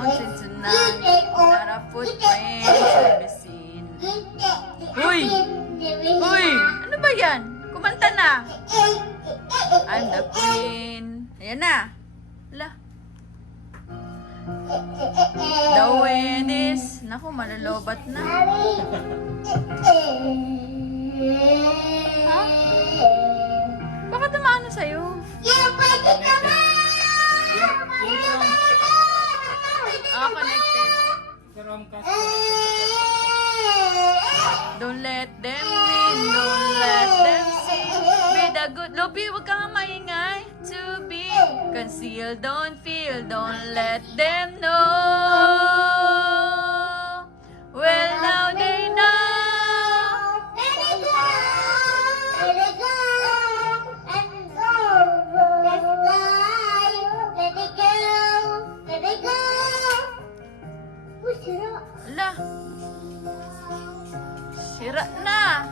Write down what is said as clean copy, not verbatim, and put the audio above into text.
mountain tonight. Not a footprint to be seen. Uy! Uy! Ano ba yan? Kumanta na. I'm the queen. Ayan na. Ala. The wind is... Naku, malalobat na. Ha? Bakit naman ano sa'yo? Connected. Don't let them in, don't let them see. Be the good, Lobi, huwag kang maingay. To be concealed, don't feel, don't let them know. Well, now they know. Let it go, let it go, let it go. Let's fly, let it go, let it go. Uy, sira. Ala. Sira na.